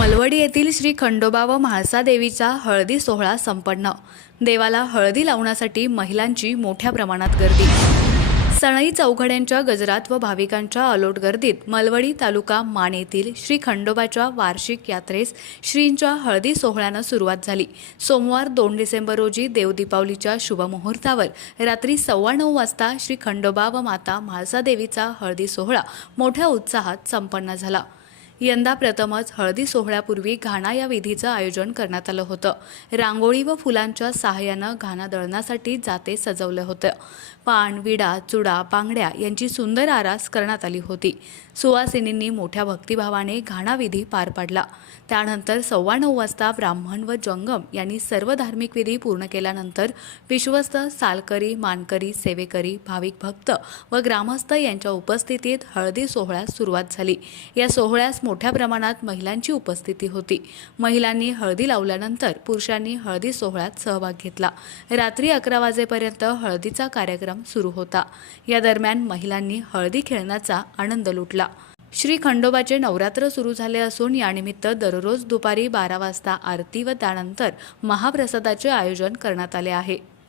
मलवडी येथील श्री खंडोबा व म्हाळसा देवीचा हळदी सोहळा संपन्न. देवाला हळदी लावण्यासाठी महिलांची मोठ्या प्रमाणात गर्दी. सणई चौघड्यांच्या गजरात व भाविकांच्या अलोट गर्दीत मलवडी तालुका मान येथील श्री खंडोबाच्या वार्षिक यात्रेस श्रींच्या हळदी सोहळ्यानं सुरुवात झाली. सोमवार दोन डिसेंबर रोजी देवदीपावलीच्या शुभमुहूर्तावर रात्री सव्वा नऊ वाजता श्री खंडोबा व माता म्हाळसा देवीचा हळदी सोहळा मोठ्या उत्साहात संपन्न झाला. यंदा प्रथमच हळदी सोहळ्यापूर्वी घाणा या विधीचं आयोजन करण्यात आलं होतं. रांगोळी व फुलांच्या सहाय्यानं घाणा दळण्यासाठी जाते सजवलं होतं. पान विडा चुडा बांगड्या यांची सुंदर आरास करण्यात आली होती. सुवासिनींनी मोठ्या भक्तिभावाने घाणा विधी पार पाडला. त्यानंतर सव्वा नऊ वाजता ब्राह्मण व जंगम यांनी सर्व धार्मिक विधी पूर्ण केल्यानंतर विश्वस्त सालकरी मानकरी सेवेकरी भाविक भक्त व ग्रामस्थ यांच्या उपस्थितीत हळदी सोहळ्यास सुरुवात झाली. या सोहळ्यास मोठ्या प्रमाणात महिलांची उपस्थिती होती. महिलांनी हळदी लावल्यानंतर पुरुषांनी हळदी सोहळ्यात सहभाग घेतला. रात्री अकरा वाजेपर्यंत हळदीचा कार्यक्रम सुरू होता. या दरम्यान महिलांनी हळदी खेळण्याचा आनंद लुटला. श्री खंडोबाचे नवरात्र सुरू झाले असून यानिमित्त दररोज दुपारी बारा वाजता आरती व त्यानंतर महाप्रसादाचे आयोजन करण्यात आले आहे.